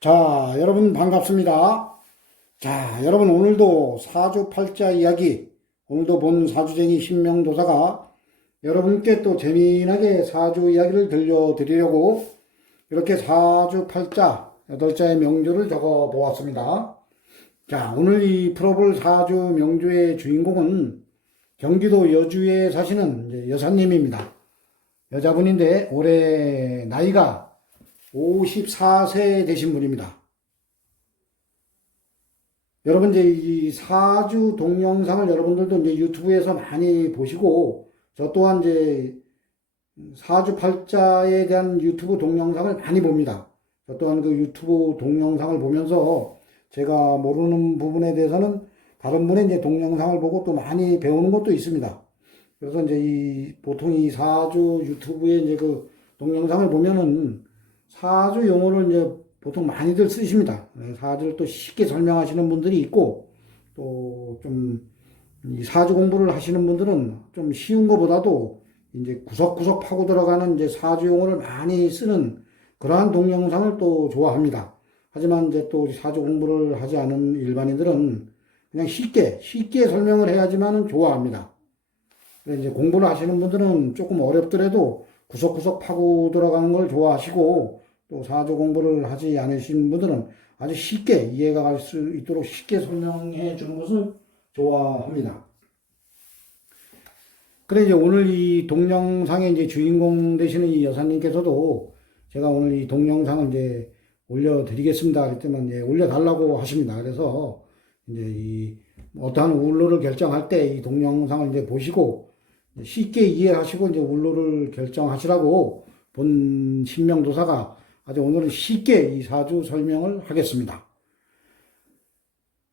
자, 여러분 반갑습니다. 자, 여러분 오늘도 사주팔자 이야기, 오늘도 본 사주쟁이 신명도사가 여러분께 또 재미나게 사주 이야기를 들려드리려고 이렇게 사주팔자 8자의 명주를 적어 보았습니다. 자, 오늘 이 풀어볼 사주 명주의 주인공은 경기도 여주에 사시는 여사님입니다. 여자분인데 올해 나이가 54세 되신 분입니다. 여러분 이제 이 사주 동영상을 여러분들도 이제 유튜브에서 많이 보시고 저 또한 이제 사주 팔자에 대한 유튜브 동영상을 많이 봅니다. 저 또한 그 유튜브 동영상을 보면서 제가 모르는 부분에 대해서는 다른 분의 이제 동영상을 보고 또 많이 배우는 것도 있습니다. 그래서 이제 보통 이 사주 유튜브에 이제 그 동영상을 보면은 사주 용어를 이제 보통 많이들 쓰십니다. 사주를 또 쉽게 설명하시는 분들이 있고, 또 좀 사주 공부를 하시는 분들은 좀 쉬운 것보다도 이제 구석구석 파고 들어가는 이제 사주 용어를 많이 쓰는 그러한 동영상을 또 좋아합니다. 하지만 이제 또 사주 공부를 하지 않은 일반인들은 그냥 쉽게 설명을 해야지만은 좋아합니다. 이제 공부를 하시는 분들은 조금 어렵더라도 구석구석 파고 들어가는 걸 좋아하시고, 또 사주 공부를 하지 않으신 분들은 아주 쉽게 이해가 갈 수 있도록 쉽게 설명해 주는 것을 좋아합니다. 그래 이제 오늘 이 동영상의 이제 주인공 되시는 이 여사님께서도 제가 오늘 이 동영상을 이제 올려드리겠습니다. 그랬더니 예, 올려달라고 하십니다. 그래서 이제 이 어떠한 울로를 결정할 때 이 동영상을 이제 보시고 쉽게 이해하시고 이제 울로를 결정하시라고 본 신명도사가 아주 오늘은 쉽게 이 사주 설명을 하겠습니다.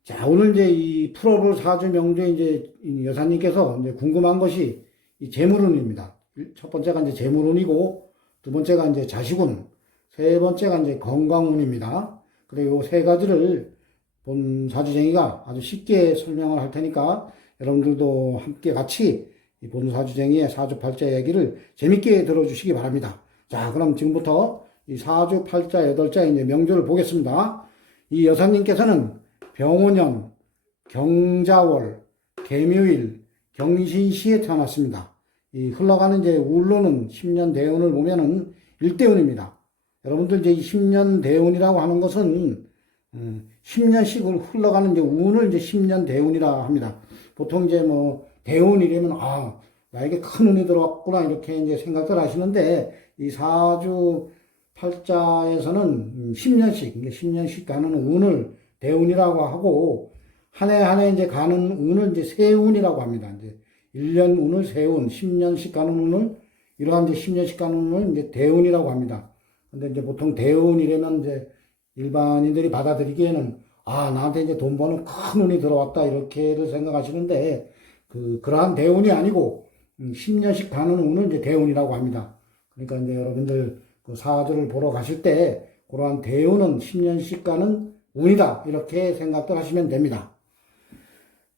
자, 오늘 이제 이 풀어볼 사주 명주에 이제 여사님께서 이제 궁금한 것이 이 재물운입니다. 첫 번째가 이제 재물운이고, 두 번째가 이제 자식운, 세 번째가 이제 건강운입니다. 그리고 세 가지를 본 사주쟁이가 아주 쉽게 설명을 할 테니까 여러분들도 함께 같이 이 본 사주쟁이의 사주팔자 이야기를 재밌게 들어주시기 바랍니다. 자, 그럼 지금부터 이 사주팔자 8자의 이제 명주를 보겠습니다. 이 여사님께서는 병오년, 경자월, 개묘일, 경신시에 태어났습니다. 이 흘러가는 이제 울로는 10년 대운을 보면은 일대운입니다. 여러분들 이제 10년 대운이라고 하는 것은 10년씩 흘러가는 이제 운을 이제 10년 대운이라 합니다. 보통 이제 뭐 대운이라면 나에게 큰 운이 들어왔구나 이렇게 이제 생각을 하시는데 이 사주 팔자에서는 10년씩 가는 운을 대운이라고 하고 한 해 한 해 이제 가는 운을 이제 세운이라고 합니다. 이제 1년 운을 세운, 10년씩 가는 운을 이러한 이제 10년씩 가는 운을 이제 대운이라고 합니다. 근데 이제 보통 대운이라면 이제 일반인들이 받아들이기에는 나한테 이제 돈 버는 큰 운이 들어왔다 이렇게를 생각하시는데 그러한 대운이 아니고 10년씩 가는 운을 이제 대운이라고 합니다. 그러니까 이제 여러분들 그 사주를 보러 가실 때 그러한 대운은 10년씩 가는 운이다 이렇게 생각들 하시면 됩니다.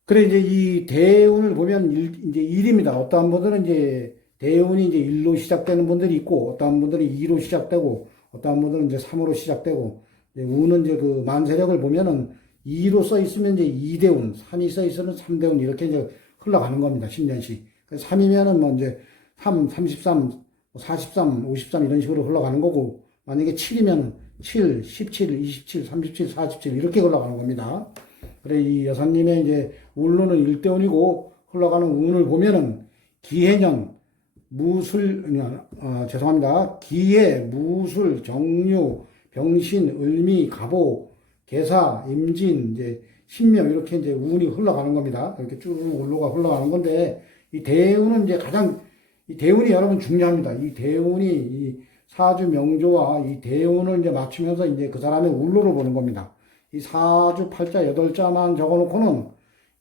그래 이제 이 대운을 보면 이제 일입니다. 어떠한 분들은 이제 대운이 이제 1로 시작되는 분들이 있고 어떠한 분들은 2로 시작되고 어떠한 분들은 이제 3으로 시작되고 이제 운은 이제 그 만세력을 보면은 2로 써 있으면 이제 2대운, 3이 써 있으면 3대운 이렇게 이제 흘러가는 겁니다. 10년씩. 3이면은 뭐 이제 3, 33, 43, 53 이런 식으로 흘러가는 거고 만약에 7이면 7, 17, 27, 37, 47 이렇게 흘러가는 겁니다. 그래 이 여사님의 이제 울로는 일대운이고 흘러가는 운을 보면은 기해년, 무술, 죄송합니다. 기해, 무술, 정유, 병신, 을미, 갑오, 계사, 임진, 이제 신명 이렇게 이제 운이 흘러가는 겁니다. 이렇게 쭉 울로가 흘러가는 건데 이 대운은 이제 이 대운이 여러분 중요합니다. 이 대운이 이 사주 명조와 이 대운을 이제 맞추면서 이제 그 사람의 울로를 보는 겁니다. 이 사주 팔자 8자만 적어놓고는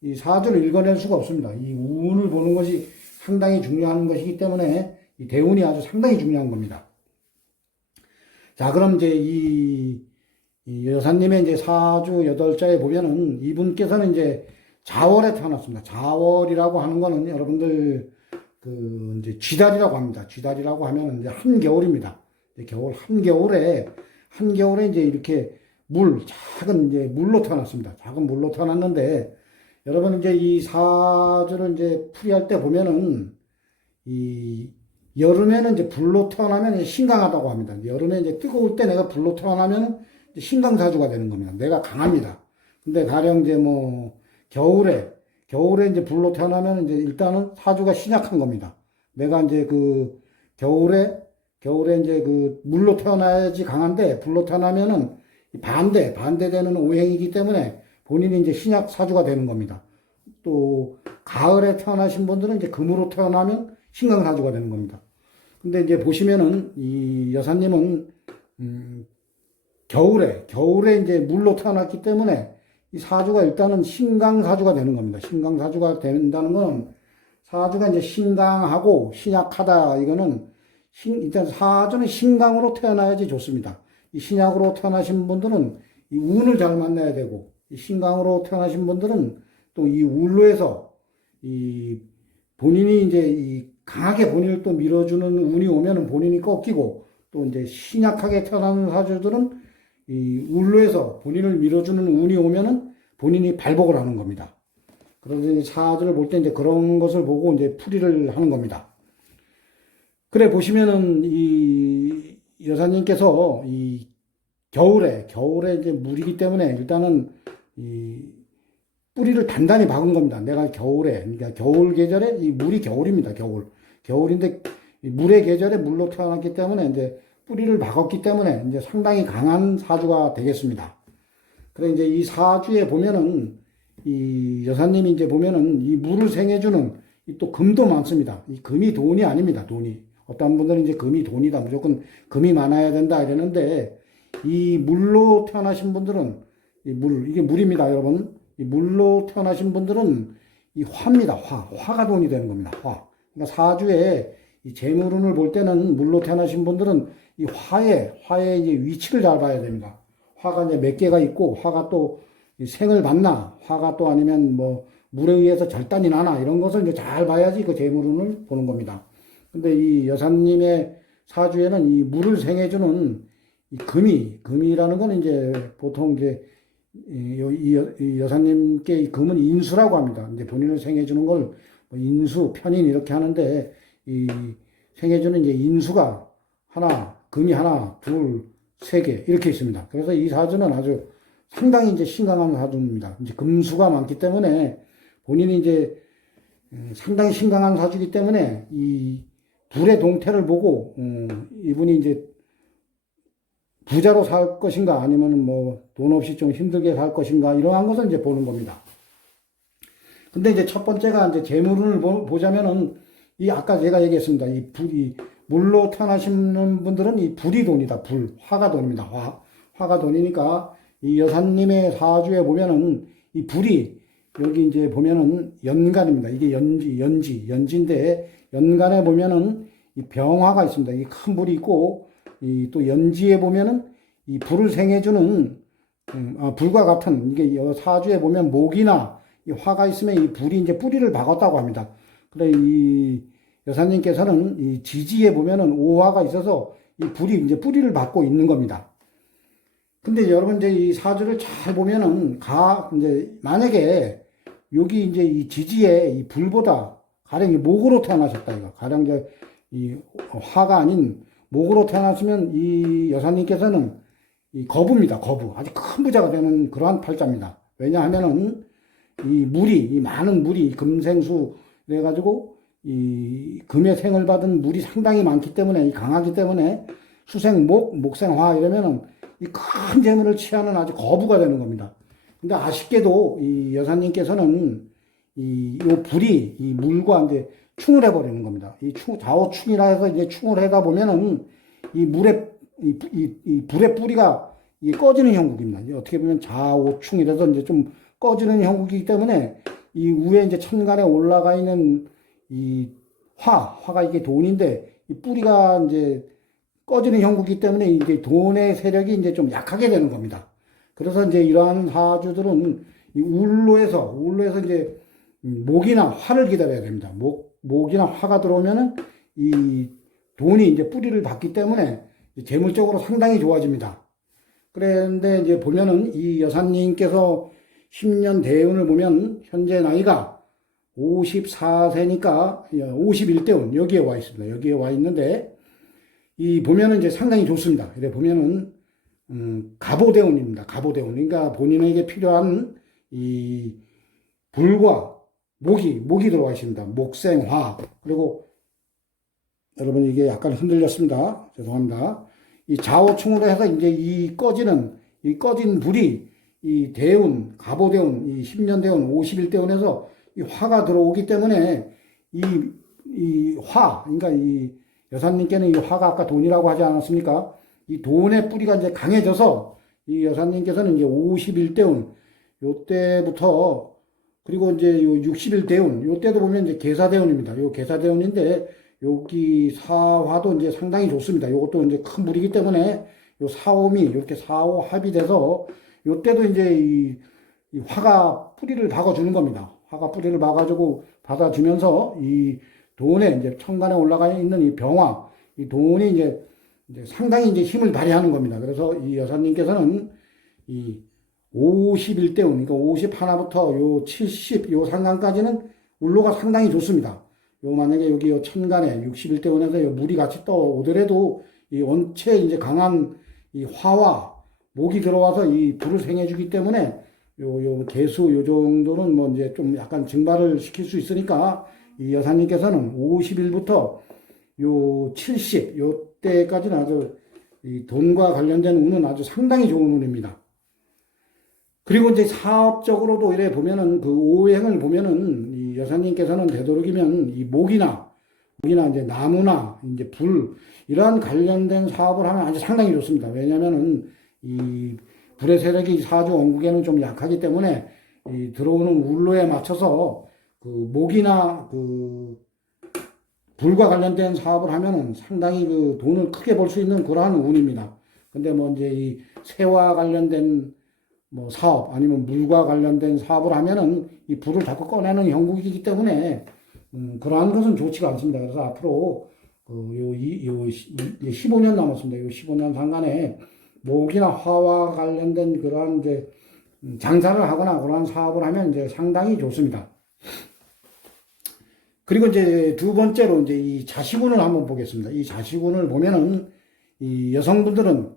이 사주를 읽어낼 수가 없습니다. 이 운을 보는 것이 상당히 중요한 것이기 때문에 이 대운이 아주 상당히 중요한 겁니다. 자, 그럼 이제 이 여사님의 이제 사주 8자에 보면은 이분께서는 이제 자월에 태어났습니다. 자월이라고 하는 거는 여러분들 이제 쥐달이라고 합니다. 쥐달이라고 하면 이제 한겨울입니다. 겨울, 한겨울에 이제 이렇게 작은 이제 물로 태어났습니다. 작은 물로 태어났는데, 여러분 이제 이 사주를 이제 풀이할 때 보면은, 이 여름에는 이제 불로 태어나면 이제 신강하다고 합니다. 여름에 이제 뜨거울 때 내가 불로 태어나면 신강사주가 되는 겁니다. 내가 강합니다. 근데 가령 이제 뭐 겨울에 이제 불로 태어나면 이제 일단은 사주가 신약한 겁니다. 내가 이제 그 겨울에 이제 그 물로 태어나야지 강한데 불로 태어나면은 반대되는 오행이기 때문에 본인이 이제 신약 사주가 되는 겁니다. 또 가을에 태어나신 분들은 이제 금으로 태어나면 신강사주가 되는 겁니다. 근데 이제 보시면은 이 여사님은 겨울에 이제 물로 태어났기 때문에 이 사주가 일단은 신강사주가 되는 겁니다. 신강사주가 된다는 건 사주가 이제 신강하고 신약하다. 이거는 일단 사주는 신강으로 태어나야지 좋습니다. 이 신약으로 태어나신 분들은 이 운을 잘 만나야 되고, 이 신강으로 태어나신 분들은 또 이 울로에서 이 본인이 이제 이 강하게 본인을 또 밀어주는 운이 오면은 본인이 꺾이고, 또 이제 신약하게 태어나는 사주들은 이 울로에서 본인을 밀어주는 운이 오면은 본인이 발복을 하는 겁니다. 그래서 이제 사주를 볼 때 이제 그런 것을 보고 이제 풀이를 하는 겁니다. 그래 보시면은 이 여사님께서 이 겨울에 이제 물이기 때문에 일단은 이 뿌리를 단단히 박은 겁니다. 내가 그러니까 겨울 계절에 이 물이 겨울입니다. 겨울인데 이 물의 계절에 물로 태어났기 때문에 이제 뿌리를 박았기 때문에 이제 상당히 강한 사주가 되겠습니다. 그래 이제 이 사주에 보면은 이 여사님이 이제 보면은 이 물을 생해주는 또 금도 많습니다. 이 금이 돈이 아닙니다. 돈이. 어떤 분들은 이제 금이 돈이다. 무조건 금이 많아야 된다 이러는데, 이 물로 태어나신 분들은 이게 물입니다, 여러분. 이 물로 태어나신 분들은 이 화입니다. 화가 돈이 되는 겁니다. 그러니까 사주에 이 재물운을 볼 때는 물로 태어나신 분들은 이 화의 이제 위치를 잘 봐야 됩니다. 화가 이제 몇 개가 있고, 화가 또 생을 받나, 화가 또 아니면 뭐 물에 의해서 절단이 나나, 이런 것을 이제 잘 봐야지 그 재물운을 보는 겁니다. 근데 이 여사님의 사주에는 이 물을 생해주는 이 금이라는 건 이제 보통 이제 이 여사님께 이 금은 인수라고 합니다. 이제 본인을 생해주는 걸 인수, 편인 이렇게 하는데, 이 생해주는 이제 인수가 금이 하나, 둘, 세 개 이렇게 있습니다. 그래서 이 사주는 아주 상당히 이제 신강한 사주입니다. 이제 금수가 많기 때문에 본인이 이제 상당히 신강한 사주이기 때문에 이 불의 동태를 보고 이분이 이제 부자로 살 것인가 아니면 뭐 돈 없이 좀 힘들게 살 것인가 이러한 것을 이제 보는 겁니다. 근데 이제 첫 번째가 이제 재물운을 보자면은 이 아까 제가 얘기했습니다. 이 물로 태어나시는 분들은 이 불이 돈이다. 화가 돈입니다. 화가 돈이니까 이 여사님의 사주에 보면은 이 불이 여기 이제 보면은 연간입니다. 이게 연지인데 연간에 보면은 이 병화가 있습니다. 이 큰 불이 있고, 이 또 연지에 보면은 이 불을 생해주는 불과 같은 이게 사주에 보면 목이나 이 화가 있으면 이 불이 이제 뿌리를 박았다고 합니다. 그래 이 여사님께서는 이 지지에 보면은 오화가 있어서 이 불이 이제 뿌리를 박고 있는 겁니다. 근데 여러분 이제 이 사주를 잘 보면은 이제 만약에 여기 이제 이 지지에 이 불보다 가령 이 목으로 태어나셨다 이거. 가령 이제 이 화가 아닌 목으로 태어났으면 이 여사님께서는 이 거부입니다. 아주 큰 부자가 되는 그러한 팔자입니다. 왜냐하면은 이 많은 물이 금생수 그래가지고 이 금의 생을 받은 물이 상당히 많기 때문에 강하기 때문에 목생화 이러면은 이 큰 재물을 취하는 아주 거부가 되는 겁니다. 근데 아쉽게도 이 여사님께서는 요 불이 이 물과 이제 충을 해버리는 겁니다. 좌우충이라 해서 이제 충을 하다 보면은 이 불의 뿌리가 꺼지는 형국입니다. 어떻게 보면 좌우충이라서 이제 좀 꺼지는 형국이기 때문에 이 위에 이제 천간에 올라가 있는 이 화가 이게 돈인데 이 뿌리가 이제 꺼지는 형국이기 때문에 이제 돈의 세력이 이제 좀 약하게 되는 겁니다. 그래서 이제 이러한 사주들은 이 울로에서 이제 목이나 화를 기다려야 됩니다. 목이나 화가 들어오면은 이 돈이 이제 뿌리를 받기 때문에 재물적으로 상당히 좋아집니다. 그런데 이제 보면은 이 여사님께서 10년 대운을 보면 현재 나이가 54세니까 51대운 여기에 와 있습니다. 여기에 와 있는데 이 보면은 이제 상당히 좋습니다. 이래 보면은 갑오대운입니다. 갑오대운. 그러니까 본인에게 필요한 이 불과 목이 들어와 있습니다. 목생화. 그리고 여러분 이게 약간 흔들렸습니다. 죄송합니다. 이 좌우충으로 해서 이제 이 꺼진 불이 이 대운, 갑오대운, 이 10년 대운, 51대운에서 이 화가 들어오기 때문에 그러니까 이 여사님께는 이 화가 아까 돈이라고 하지 않았습니까? 이 돈의 뿌리가 이제 강해져서 이 여사님께서는 이제 51대운, 요때부터 그리고 이제 요 61대운, 요때도 보면 이제 계사대운입니다. 요 계사대운인데 여기 사화도 이제 상당히 좋습니다. 요것도 이제 큰 물이기 때문에 요 사오미 이렇게 사오 합이 돼서 요때도 이제 이 화가 뿌리를 박아주는 겁니다. 화가 뿌리를 박아주고 받아주면서 이 돈에 이제 천간에 올라가 있는 이 병화, 이 돈이 이제 상당히 이제 힘을 발휘하는 겁니다. 그래서 이 여사님께서는 이 51대운, 그러니까 51부터 요 70, 요 상간까지는 울로가 상당히 좋습니다. 요 만약에 여기 요 천간에 61대운에서 요 물이 같이 떠오더라도 이 원체 이제 강한 이 화와 목이 들어와서 이 불을 생해주기 때문에 요 개수 요 정도는 뭐 이제 좀 약간 증발을 시킬 수 있으니까 이 여사님께서는 51부터 요 70, 요때까지는 아주 이 돈과 관련된 운은 아주 상당히 좋은 운입니다. 그리고 이제 사업적으로도 이래 보면은 그 오행을 보면은 이 여사님께서는 되도록이면 이 목이나 이제 나무나 이제 불 이러한 관련된 사업을 하면 아주 상당히 좋습니다. 왜냐면은 이 불의 세력이 사주 원국에는 좀 약하기 때문에 이 들어오는 울로에 맞춰서 그 목이나 그 불과 관련된 사업을 하면은 상당히 그 돈을 크게 벌 수 있는 그러한 운입니다. 근데 뭐 이제 이 새와 관련된 뭐 사업 아니면 물과 관련된 사업을 하면은 이 불을 자꾸 꺼내는 형국이기 때문에 그러한 것은 좋지가 않습니다. 그래서 앞으로 요 15년 남았습니다. 요 15년 상간에 목이나 화와 관련된 그러한 이제 장사를 하거나 그러한 사업을 하면 이제 상당히 좋습니다. 그리고 이제 두 번째로 이제 이 자식운을 한번 보겠습니다. 이 자식운을 보면은 이 여성분들은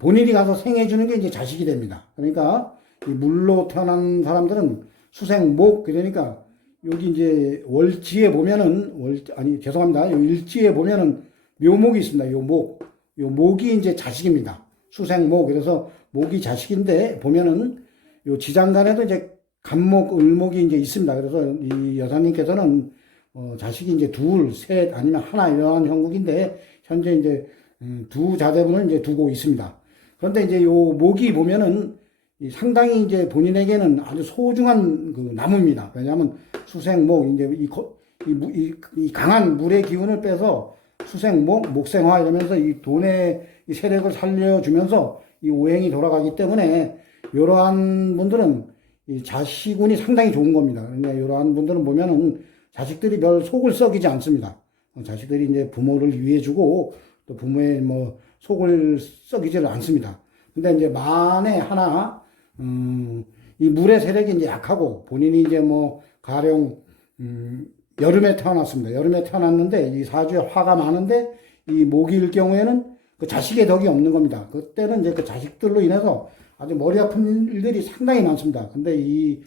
본인이 가서 생해주는 게 이제 자식이 됩니다. 그러니까 이 물로 태어난 사람들은 수생목, 그러니까 여기 이제 월지에 보면은 죄송합니다. 요 일지에 보면은 묘목이 있습니다. 요 목이 이제 자식입니다. 수생목. 그래서 목이 자식인데 보면은 요 지장간에도 이제 간목, 을목이 이제 있습니다. 그래서 이 여사님께서는 자식이 이제 둘, 셋 아니면 하나 이러한 형국인데 현재 이제 두 자제분을 이제 두고 있습니다. 그런데 이제 요 목이 보면은 상당히 이제 본인에게는 아주 소중한 그 나무입니다. 왜냐하면 수생목, 이제 이 강한 물의 기운을 빼서 수생목, 목생화 이러면서 이 돈의 이 세력을 살려주면서 이 오행이 돌아가기 때문에 이러한 분들은 이 자식운이 상당히 좋은 겁니다. 그러니까 이러한 분들은 보면은 자식들이 별 속을 썩이지 않습니다. 자식들이 이제 부모를 위해주고 또 부모의 뭐 속을 썩이지를 않습니다. 근데 이제 만에 하나 이 물의 세력이 이제 약하고 본인이 이제 뭐 가령 여름에 태어났습니다. 여름에 태어났는데 이 사주에 화가 많은데 이 목일 경우에는 그 자식의 덕이 없는 겁니다. 그때는 이제 그 자식들로 인해서 아주 머리 아픈 일들이 상당히 많습니다. 근데 이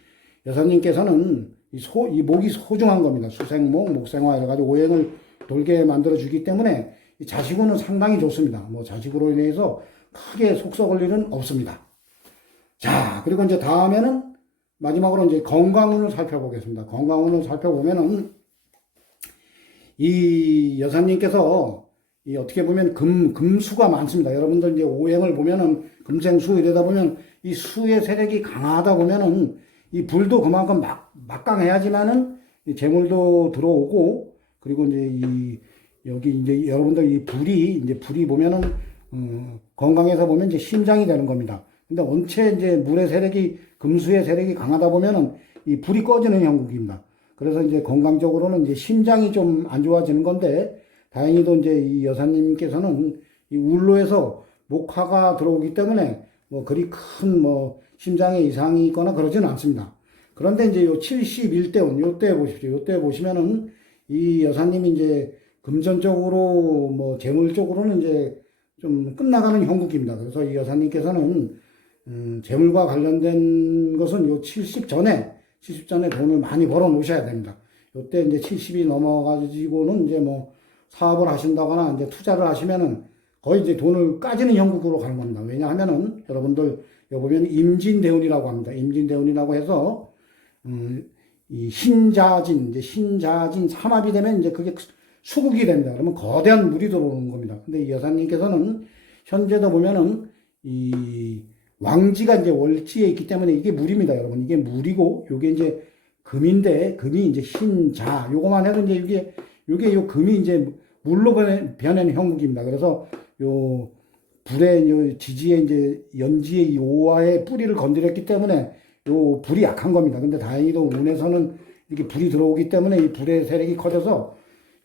여사님께서는 이 목이 소중한 겁니다. 수생목, 목생화 여러 가지 오행을 돌게 만들어 주기 때문에 이 자식운은 상당히 좋습니다. 뭐 자식으로 인해서 크게 속 썩을 일은 없습니다. 자, 그리고 이제 다음에는 마지막으로 이제 건강운을 살펴보겠습니다. 건강운을 살펴보면은 이 여사님께서 이 어떻게 보면 금수가 많습니다. 여러분들 이제 오행을 보면은 금생수 이러다 보면 이 수의 세력이 강하다 보면은 이 불도 그만큼 막강해야지만은 이 재물도 들어오고 그리고 이제 여기 이제 여러분들 이 불이 보면은 건강에서 보면 이제 심장이 되는 겁니다. 근데 원체 이제 물의 세력이 금수의 세력이 강하다 보면은 이 불이 꺼지는 형국입니다. 그래서 이제 건강적으로는 이제 심장이 좀 안 좋아지는 건데 다행히도 이제 이 여사님께서는 이 울로에서 목화가 들어오기 때문에 뭐 그리 큰 뭐 심장에 이상이 있거나 그러지는 않습니다. 그런데 이제 요 71대운 요때 보십시오. 요때 보시면은 이 여사님이 이제 금전적으로 뭐 재물적으로는 이제 좀 끝나가는 형국입니다. 그래서 이 여사님께서는 재물과 관련된 것은 요 70 전에 돈을 많이 벌어 놓으셔야 됩니다. 요때 이제 70이 넘어가지고는 이제 뭐 사업을 하신다거나 이제 투자를 하시면은 거의 이제 돈을 까지는 형국으로 가는 겁니다. 왜냐하면은 여러분들 여기 보면 임진대운이라고 합니다. 임진대운이라고 해서 이 신자진 이제 신자진 삼합이 되면 이제 그게 수국이 됩니다. 그러면 거대한 물이 들어오는 겁니다. 근데 이 여사님께서는 현재도 보면은 이 왕지가 이제 월지에 있기 때문에 이게 물입니다, 여러분. 이게 물이고 요게 이제 금인데 금이 이제 신자 요거만 해도 이제 요게 요 금이 이제 물로 변하는 형국입니다. 그래서 요 불의 요 지지에 이제 연지의 이 오화의 뿌리를 건드렸기 때문에 요 불이 약한 겁니다. 근데 다행히도 운에서는 이렇게 불이 들어오기 때문에 이 불의 세력이 커져서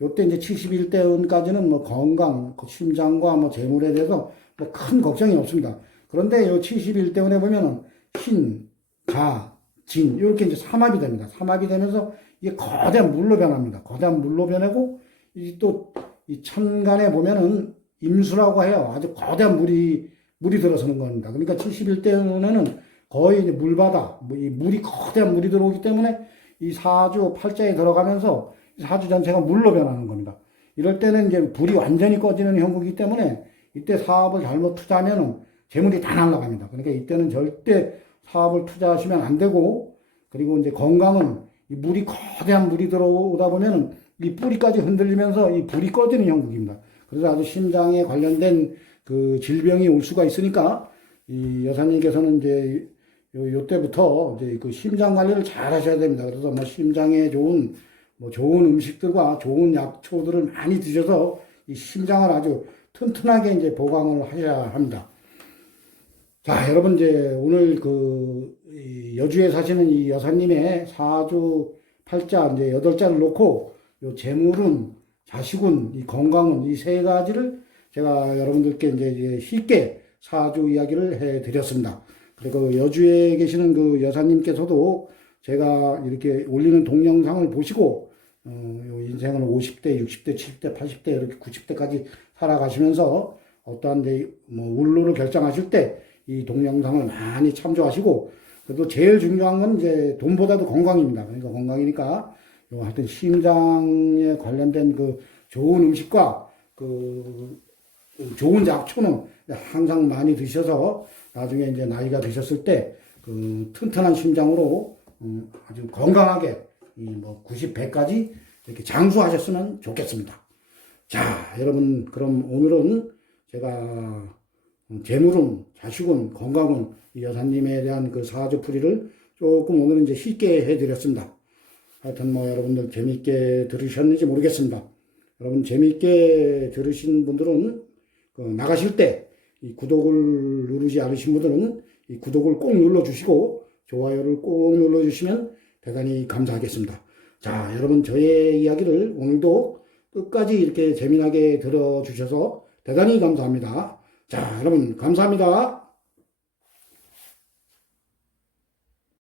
요때 이제 71대운까지는 뭐 건강, 심장과 뭐 재물에 대해서 뭐 큰 걱정이 없습니다. 그런데 요 71대운에 보면은 신, 자, 진 이렇게 이제 삼합이 됩니다. 삼합이 되면서 이게 거대한 물로 변합니다. 거대한 물로 변하고 이 또 이 천간에 보면은 임수라고 해요. 아주 거대한 물이 들어서는 겁니다. 그러니까 71대운에는 거의 이제 물바다, 이 물이 거대한 물이 들어오기 때문에 이 사주 팔자에 들어가면서 사주 전체가 물로 변하는 겁니다. 이럴 때는 이제 불이 완전히 꺼지는 형국이기 때문에 이때 사업을 잘못 투자하면은 재물이 다 날아갑니다. 그러니까 이때는 절대 사업을 투자하시면 안 되고, 그리고 이제 건강은 이 물이 거대한 물이 들어오다 보면은 이 뿌리까지 흔들리면서 이 불이 꺼지는 형국입니다. 그래서 아주 심장에 관련된 그 질병이 올 수가 있으니까 이 여사님께서는 이제 요때부터 이제 그 심장 관리를 잘 하셔야 됩니다. 그래서 뭐 심장에 좋은 뭐 좋은 음식들과 좋은 약초들을 많이 드셔서 이 심장을 아주 튼튼하게 이제 보강을 하셔야 합니다. 자, 여러분 이제 오늘 그 여주에 사시는 이 여사님의 사주 팔자 이제 8자를 놓고 요 재물운, 자식운, 이 건강운 이 세 가지를 제가 여러분들께 이제 쉽게 사주 이야기를 해 드렸습니다. 그리고 여주에 계시는 그 여사님께서도 제가 이렇게 올리는 동영상을 보시고 인생을 50대, 60대, 70대, 80대 이렇게 90대까지 살아가시면서 어떠한 뭐 운로를 결정하실 때 이 동영상을 많이 참조하시고, 그래도 제일 중요한 건 이제 돈보다도 건강입니다. 그러니까 건강이니까 하여튼 심장에 관련된 그 좋은 음식과 그 좋은 약초는 항상 많이 드셔서 나중에 이제 나이가 드셨을 때 그 튼튼한 심장으로 아주 건강하게 뭐 90, 100까지 이렇게 장수하셨으면 좋겠습니다. 자, 여러분 그럼 오늘은 제가 재물운, 자식운, 건강운 이 여사님에 대한 그 사주풀이를 조금 오늘은 이제 쉽게 해드렸습니다. 하여튼 뭐 여러분들 재미있게 들으셨는지 모르겠습니다. 여러분 재미있게 들으신 분들은 그 나가실 때 이 구독을 누르지 않으신 분들은 이 구독을 꼭 눌러주시고 좋아요를 꼭 눌러주시면 대단히 감사하겠습니다. 자, 여러분 저의 이야기를 오늘도 끝까지 이렇게 재미나게 들어주셔서 대단히 감사합니다. 자, 여러분 감사합니다.